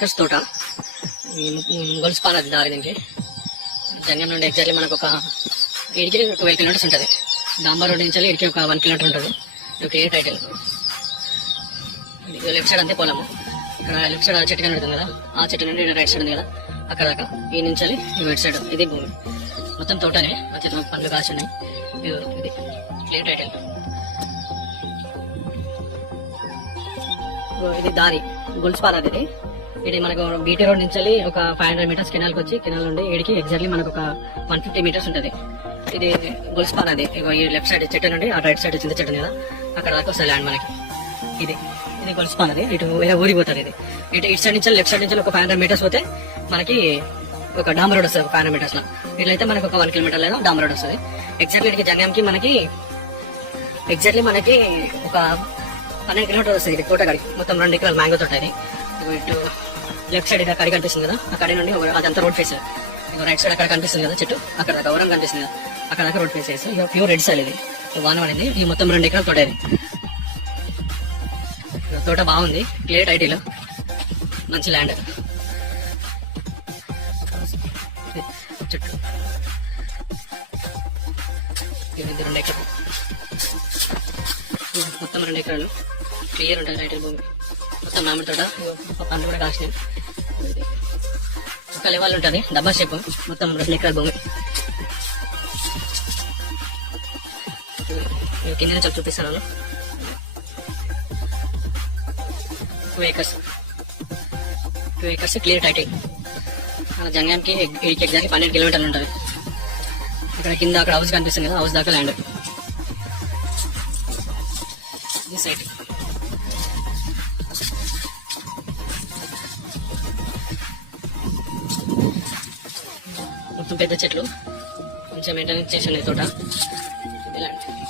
acres తోట. గొలుసుపానది దారి దీనికి. జంగం నుండి ఎగ్జాక్ట్లీ మనకు ఒక 12 కిలోమీటర్స్ ఉంటుంది. డాంబర్ రోడ్ నుంచి ఇడికి ఒక 1 కిలోమీటర్ ఉంటుంది. ఇది క్లియర్ టైటిల్. లెఫ్ట్ సైడ్ అంతే పొలము. ఇక్కడ లెఫ్ట్ సైడ్ చెట్టు కనబడుతుంది కదా, ఆ చెట్టు నుండి రైట్ సైడ్ ఉంది కదా అక్కడ దాకా ఈ నుంచి రైట్ సైడ్ ఇది భూమి మొత్తం తోటనే. మంచి పండ్లు కాసి ఉన్నాయి. ఇది క్లియర్ టైటిల్. ఇది దారి గొలుసుపానది. ఇది మనకు బీటీ రోడ్ నుంచి ఒక 500 మీటర్స్ కెనాల్కి వచ్చి కెనాల్ నుండి ఏడికి ఎగ్జాక్ట్లీ మనకు ఒక 150 మీటర్స్ ఉంటుంది. ఇది గొలుసుపానది. ఈ లెఫ్ట్ సైడ్ చెట్టు నుండి ఆ రైట్ సైడ్ చింత చెట్టు కదా అక్కడ దాకా వస్తుంది ల్యాండ్ మనకి. ఇది గొలుసుపానది. ఇటు వేరే ఊరికి పోతుంది. ఇది ఇటు సైడ్ నుంచి లెఫ్ట్ సైడ్ నుంచి ఒక 500 మీటర్స్ పోతే మనకి ఒక డాంబర్ రోడ్ వస్తుంది. 500 మీటర్స్ లో ఇట్లయితే మనకు ఒక 1 కిలోమీటర్ లేదా డాంబర్ రోడ్ వస్తుంది. ఎగ్జాక్ట్లీ జంగంకి మనకి ఒక 12 కిలోమీటర్ వస్తుంది. ఇది తోటగాడికి మొత్తం 2 ఎకరాలు మ్యాంగో తోట. ఇది ఇటు లెఫ్ట్ సైడ్ ఇక్కడ కడి కనిపిస్తుంది కదా అక్కడి నుండి అదంతా రోడ్ ఫేస్. ఇక రైట్ సైడ్ అక్కడ కనిపిస్తుంది కదా చెట్టు అక్కడ దాకా వరం కనిపిస్తుంది కదా అక్కడ దాకా రోడ్ ఫేస్ చేసి ఇక ప్యూర్ రెడ్ సాయిల్. ఇది వాన పడింది. ఈ మొత్తం 2 ఎకరాల తోట. ఇది తోట బాగుంది. Clear title. మంచి ల్యాండ్. చుట్టూ ఇది 2 ఎకరాలు మొత్తం 2 ఎకరాలు క్లియర్ ఉంటుంది టైటిల్ భూమి మొత్తం. మామిడి తోట పండ్లు కూడా కాసినాయి. ఒక లెవెల్ ఉంటుంది డబ్బా షేప్ మొత్తం 2 ఎకరాల భూమి. కింద నుంచి చూపిస్తాను. 2 ఏకర్స్ క్లియర్ టైటిల్. మన జంగానికి ఎగ్జాక్ట్లీ 12 కిలోమీటర్లు ఉంటుంది. ఇక్కడ కింద అక్కడ హౌస్ కనిపిస్తుంది కదా హౌస్ దాకా ల్యాండ్. ఈ సైడ్ మొత్తం పెద్ద చెట్లు కొంచెం మెయింటెనెన్స్ చేసి ఉన్నాయి తోట. ఇలాంటి